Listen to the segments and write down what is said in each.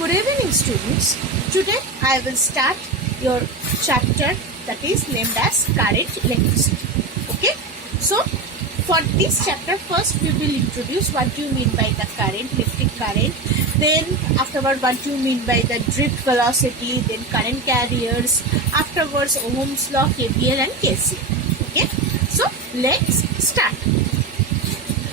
Good evening, students. Today I will start your chapter that is named as current electricity. Okay. So for this chapter, first we will introduce what do you mean by the current, electric current. Then afterward, what do you mean by the drift velocity. Then current carriers. Afterwards, Ohm's law, KVL and KCL. Okay. So let's start.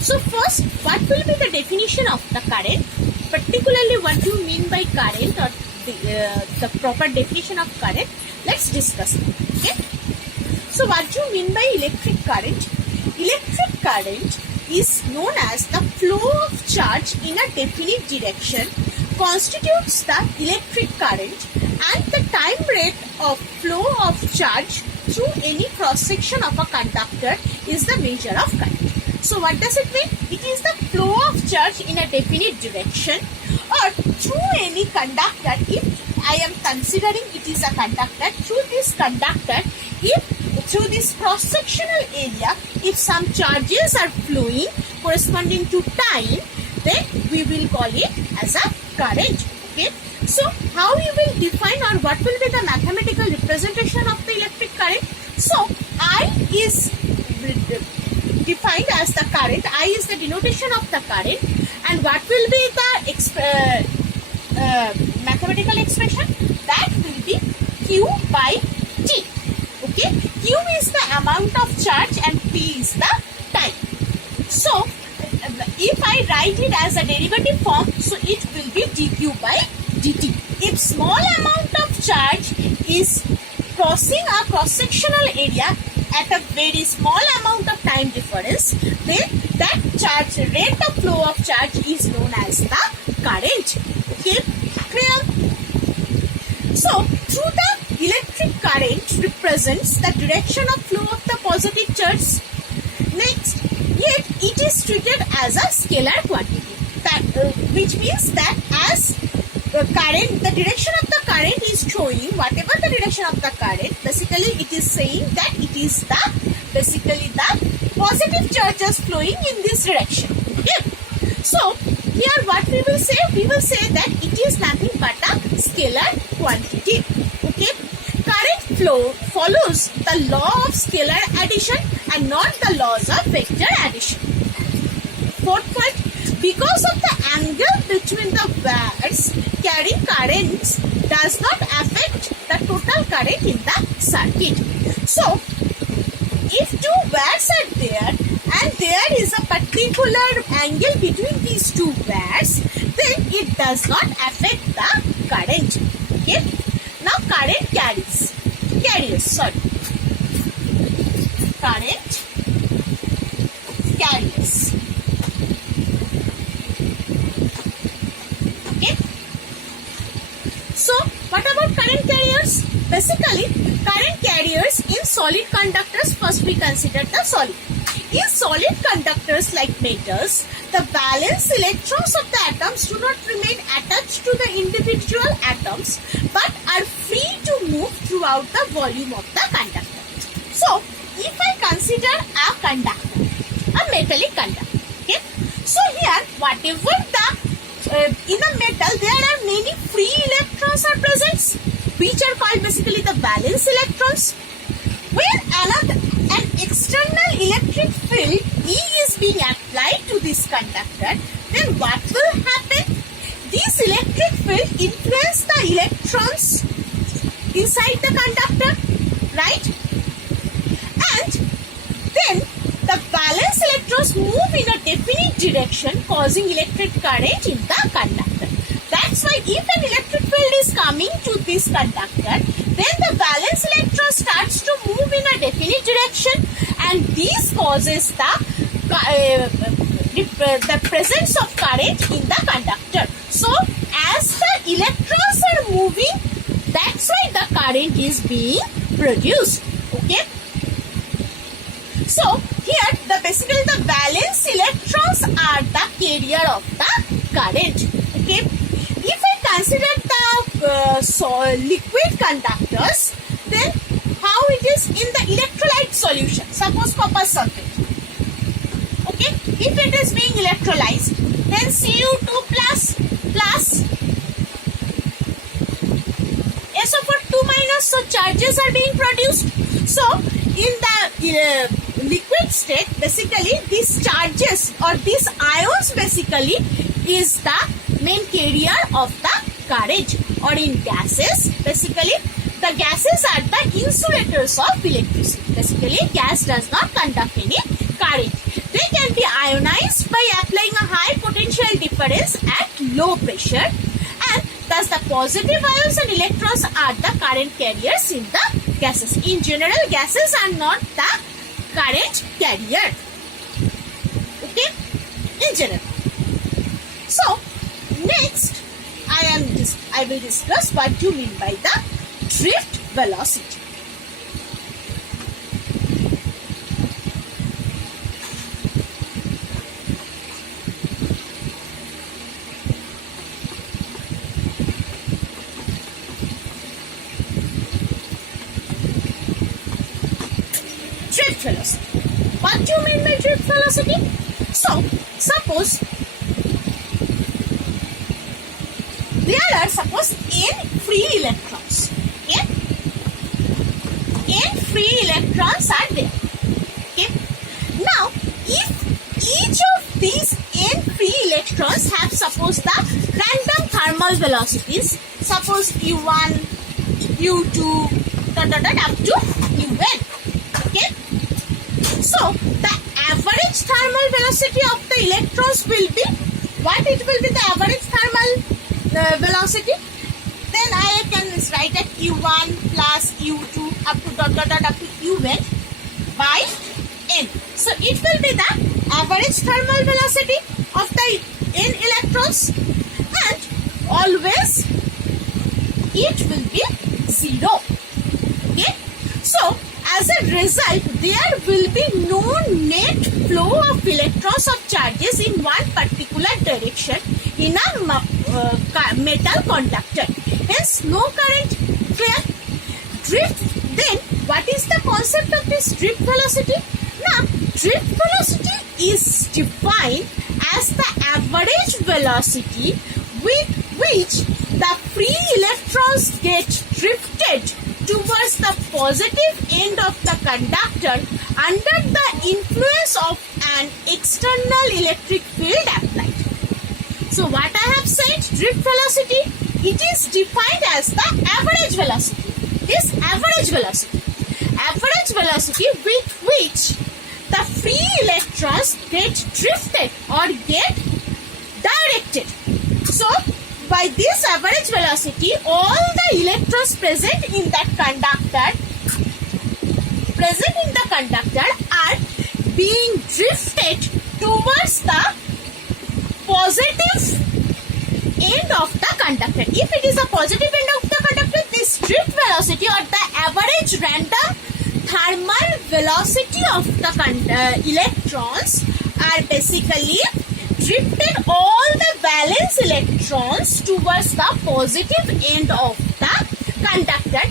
So first, what will be the definition of the current? Particularly, what do you mean by current or the proper definition of current? Let's discuss it. Okay. So what do you mean by electric current? Electric current is known as the flow of charge in a definite direction, constitutes the electric current, and the time rate of flow of charge through any cross section of a conductor is the measure of current. So what does it mean? It is the flow of charge in a definite direction or through any conductor. If I am considering it is a conductor, through this conductor, if through this cross-sectional area, if some charges are flowing corresponding to time, then we will call it as a current. Okay. So how we will define or what will be the mathematical representation of the electric current? So I is defined as the current. I is the denotation of the current, and what will be the mathematical expression? That will be Q by T. Okay, Q is the amount of charge and T is the time. So if I write it as a derivative form, so it will be dQ by dt. If small amount of charge is crossing a cross-sectional area at a very small amount of time difference, then that charge rate of flow of charge is known as the current. Okay, clear? So through the electric current represents the direction of flow of the positive charge. Next, yet it is treated as a scalar quantity, that which means that as current, the direction of the current is showing whatever the direction of the current, basically it is saying that it is the basically the positive charges flowing in this direction. Okay. So here what we will say? We will say that it is nothing but a scalar quantity. Okay. Current flow follows the law of scalar addition and not the laws of vector addition. Fourth point, because of the angle between the wires carrying currents does not affect the total current in the circuit. So, if two wires are there and there is a particular angle between these two wires, then it does not affect the current. Okay. Now current carriers. Current carriers. Okay. So what about current carriers? Basically, current carriers in solid conductors, first we consider the solid. In solid conductors like metals, the valence electrons of the atoms do not remain attached to the individual atoms but are free to move throughout the volume of the conductor. So, if I consider a conductor, a metallic conductor, okay? So here, whatever the in a metal, there are many free electrons are present, which are called basically the valence electrons. When an external electric field E is being applied to this conductor, then what will happen? This electric field influence the electrons inside the conductor, right? And then the valence electrons move in a definite direction, causing electric current in the conductor. That's why if an electric field is coming to this conductor, then the valence electron starts to move in a definite direction, and this causes the presence of current in the conductor. So as the electrons are moving, that's why the current is being produced. Okay. So here basically the valence electrons are the carrier of the current. Okay. If I consider the liquid conductors, then how it is in the electrolyte solution? Suppose copper sulfate. Okay, if it is being electrolyzed, then Cu2 plus charges are being produced. So in the liquid state, basically these charges or these ions basically is the main carrier of the current. Or in gases, basically the gases are the insulators of electricity. Basically gas does not conduct any current. They can be ionized by applying a high potential difference at low pressure, and thus the positive ions and electrons are the current carriers in the gases. In general, gases are not the current carrier. Okay, in general. So next I will discuss what you mean by the drift velocity. Drift velocity. What do you mean by drift velocity? So, suppose there are n free electrons. Okay? N free electrons are there. Okay? Now, if each of these n free electrons have suppose the random thermal velocities, suppose u1, u2, up to un. Okay? So, the average thermal velocity of the electrons will be, what it will be the average thermal velocity? Then I can write at u1 plus u2 up to up to un by n. So, it will be the average thermal velocity of the n electrons, and always it will be 0. Okay? So, as a result, there will be no net flow of electrons of charges in one particular direction in a metal conductor. Hence, no current. Clear? Drift. Then, what is the concept of this drift velocity? Now, drift velocity is defined as the average velocity with which the free electrons get drifted towards the positive end of the conductor under the influence of an external electric field applied. So what I have said, drift velocity, it is defined as the average velocity. This average velocity with which the free electrons get drifted or get directed. So by this average velocity, all the electrons present in that conductor are being drifted towards the positive end of the conductor. If it is a positive end of the conductor, this drift velocity or the average random thermal velocity of the electrons are basically drifted all the valence electrons towards the positive end of the conductor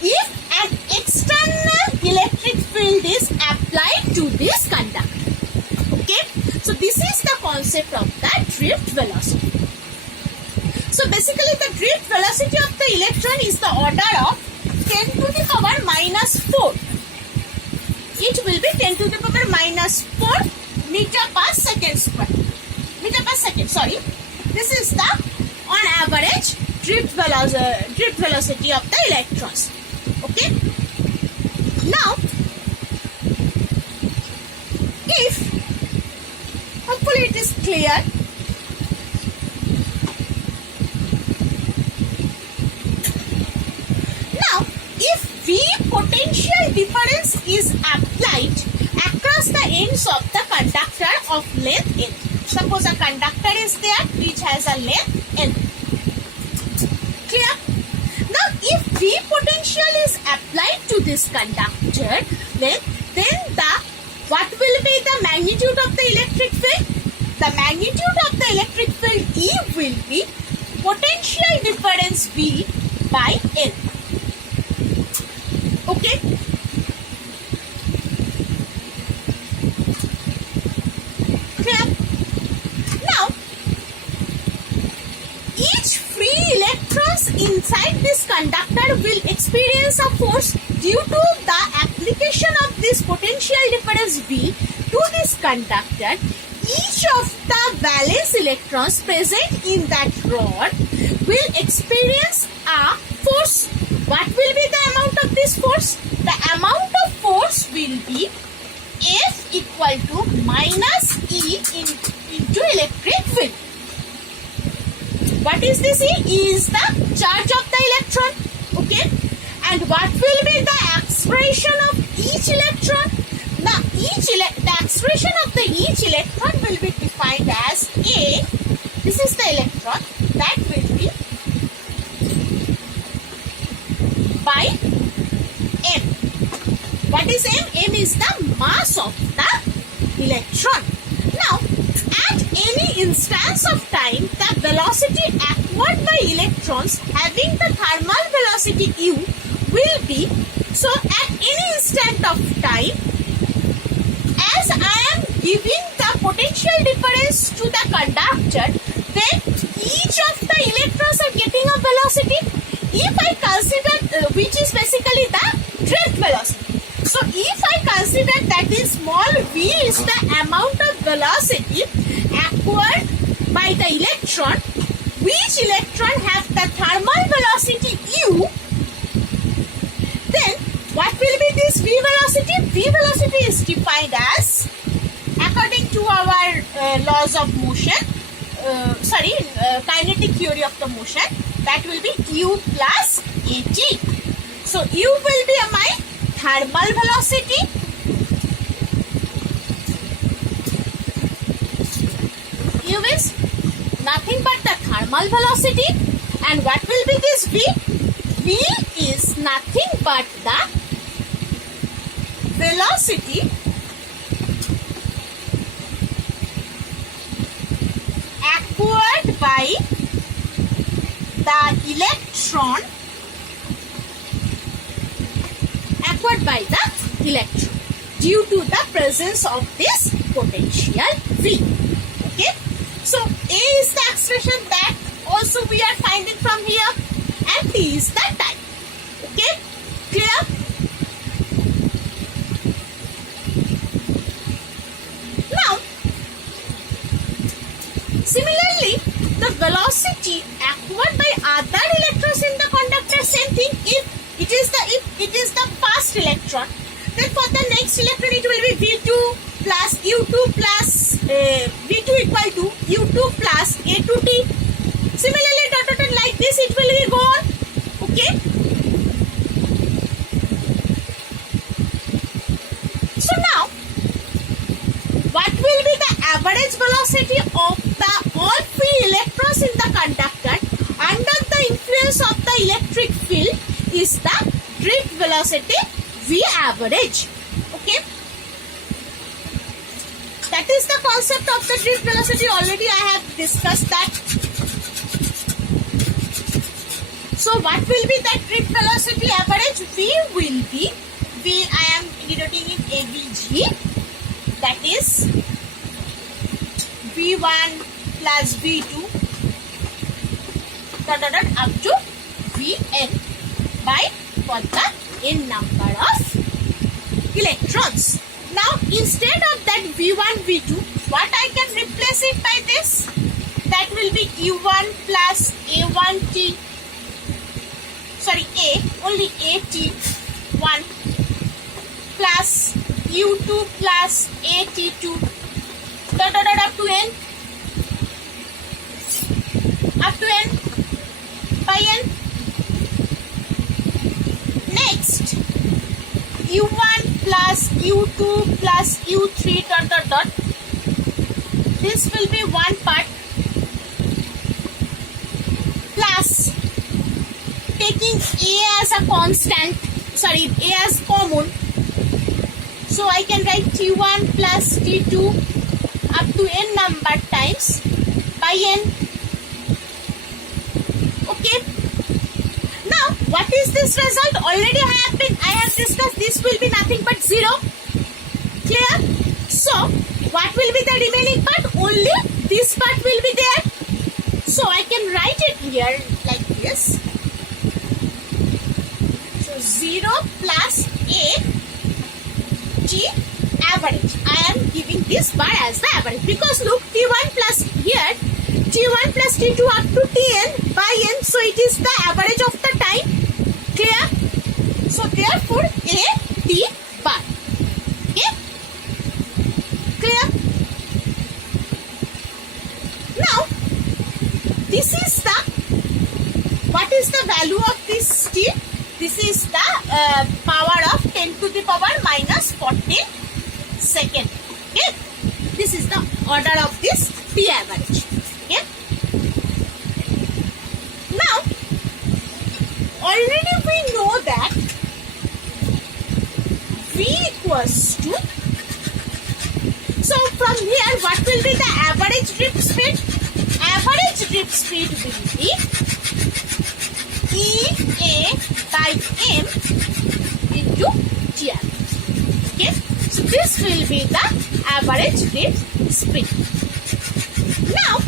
if an external electric field is applied to this conductor. Okay, so this is the concept of the drift velocity. So basically the drift velocity of the electron is the order of 10 to the power minus 4. It will be 10 to the power minus 4 meter per second square. This is the on average drift velocity of the electrons. Okay. Now, if hopefully it is clear. Now, if V potential difference is applied across the ends of the conductor of length n. Suppose a conductor is there which has a length n. Clear? Now, if V potential is applied to this conductor length, then what will be the magnitude of the electric field? The magnitude of the electric field E will be potential difference V by N. Okay? Clear? Now, each free electron electrons inside this conductor will experience a force due to the application of this potential difference V to this conductor. Each of the valence electrons present in that rod will experience a force. What will be the amount of this force? The amount of force will be F equal to minus E into electric field. What is this E? E is the charge of the electron. Okay. And what will be the expression of each electron? The expression of each electron will be defined as A. This is the electron. That will be by M. What is M? M is the mass of the electron. Now, at any instance of time, the velocity acquired by electrons having the thermal velocity U will be, so at any instant of time, as I am giving the potential difference to the conductor, then each of the electrons are getting a velocity. If I consider, which is basically the drift velocity. So if I consider that this small v is the amount of velocity acquired by the electron, which electron have the thermal velocity u, then what will be this v velocity? V velocity is defined as, according to our laws of motion, kinetic theory of the motion, that will be u plus at. So u will be my thermal velocity, u is nothing but the thermal velocity, and what will be this v? V is nothing but the velocity acquired by the electron due to the presence of this potential V. Okay, so A is the expression that also we are finding from here, and T is the time. Okay, clear? Now, similarly, the velocity acquired by other electrons in the conductor, same thing. If it is the first electron, then for the next electron it will be V2 plus U2 plus V2 equal to U2 plus A2T. Similarly, dot like this it will be go on. Okay. So now, what will be the average velocity of the all free electrons in the conductor under the influence of the electric field is the drift velocity V average. Okay. That is the concept of the drift velocity. Already I have discussed that. So what will be the drift velocity average? V will be, I am denoting it AVG. That is V1 plus V2 up to Vn by for the n number of electrons. Now instead of that V1, V2, what I can replace it by this? That will be U1 plus A1T, sorry A, only AT1 plus U2 plus AT2 up to n, by n. Next, U1 plus U2 plus U3 This will be one part, plus taking A as a constant, sorry, A as common. So I can write T1 plus T2 up to n number times by n. Okay. Now, what is this result? Already I have discussed, this will be nothing but 0. Clear? So, what will be the remaining part? Only this part will be there. So, I can write it here like this. So 0 plus A T average. I am giving this bar as the average because look, T1 plus here, T1 plus T2 up to Tn by n. So it is the average of the time. Clear? So therefore A T bar. Okay? Clear? Now this is the, what is the value of this T? This is the power of 10 to the power minus 14 second. Okay? This is the order of this T average. Okay? Now, already we know that V equals to, so from here what will be the average drift speed? Average drift speed will be EA by M into TR. Okay, so this will be the average drift speed. Now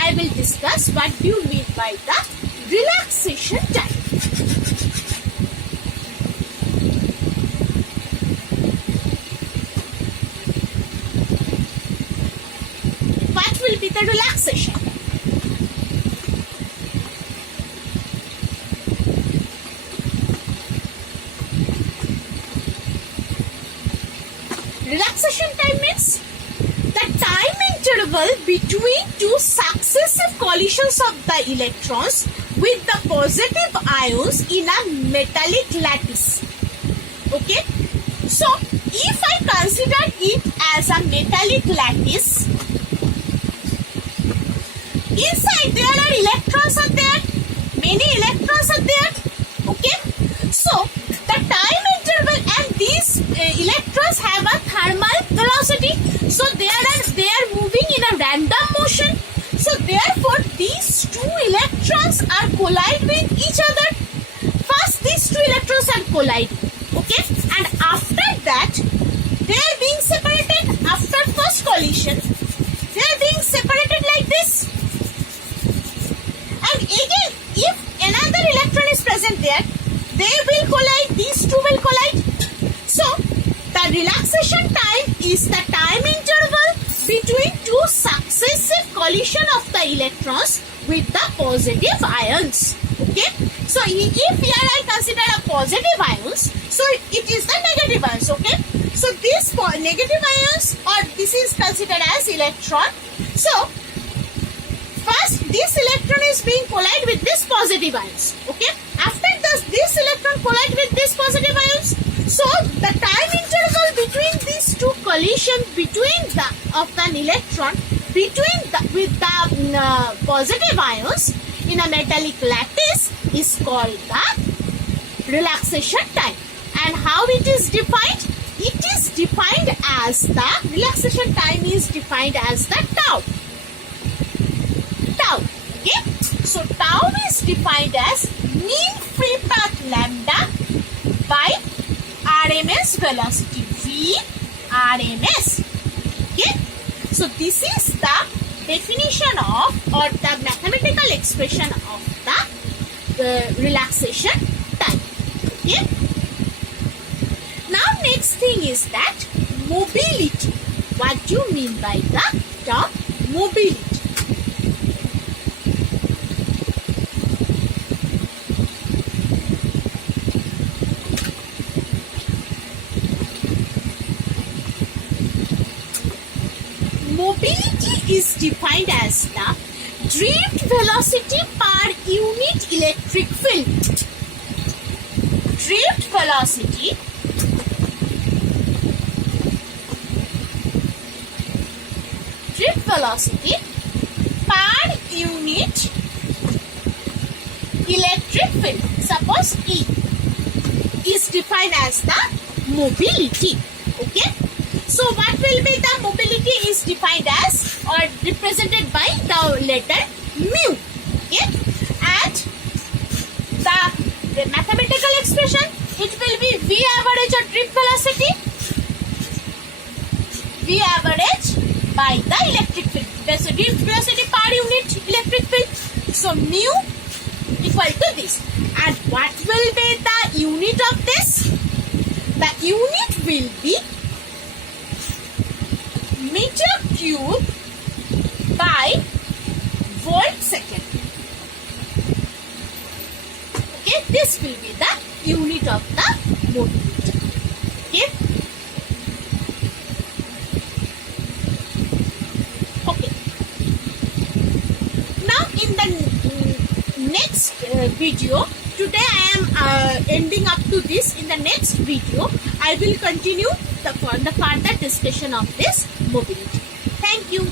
I will discuss what do you mean by the relaxation time. What will be the relaxation? Relaxation time means the time interval between two successive collisions of the electrons with the positive ions in a metallic lattice. Okay, so if I consider it as a metallic lattice, inside there are electrons are there, many electrons are there. Okay, so the time interval, and these electrons have a thermal velocity, so they are moving in a random motion. So therefore these two electrons are collide with each other. First these two electrons are colliding. Okay, and after that they are being separated. After first collision they are being separated like this. And again if another electron is present there, they will collide, these two will collide. So the relaxation time is the time interval between two successive collision of the electrons with the positive ions. Okay, so if here I consider a positive ions, so it is the negative ions. Okay, so this negative ions, or this is considered as electron. So first this electron is being collide with this positive ions. Okay, after this electron collide with this positive ions, so the time interval between these two collision between the of an electron between with the positive ions in a metallic lattice is called the relaxation time. And how it is defined? It is defined as the relaxation time is defined as the tau. Tau. Okay, so tau is defined as mean free path lambda by RMS velocity V RMS. Okay, so this is the definition of, or the mathematical expression of the relaxation time. Okay, now next thing is that mobility. What do you mean by the term mobility? Mobility is defined as the drift velocity per unit electric field. Drift velocity per unit electric field, suppose E, is defined as the mobility. Okay, so what will be the mobility is defined as, or represented by the letter mu. Okay, and the mathematical expression, it will be V average or drift velocity, V average by the electric field. So drift velocity per unit electric field. So mu equal to this. And what will be the unit of this? The unit will be meter cube by volt second. Okay, this will be the unit of the mobility. Okay. Okay. Now in the next video, today I am ending up to this. In the next video, I will continue the further discussion of this mobility. Thank you.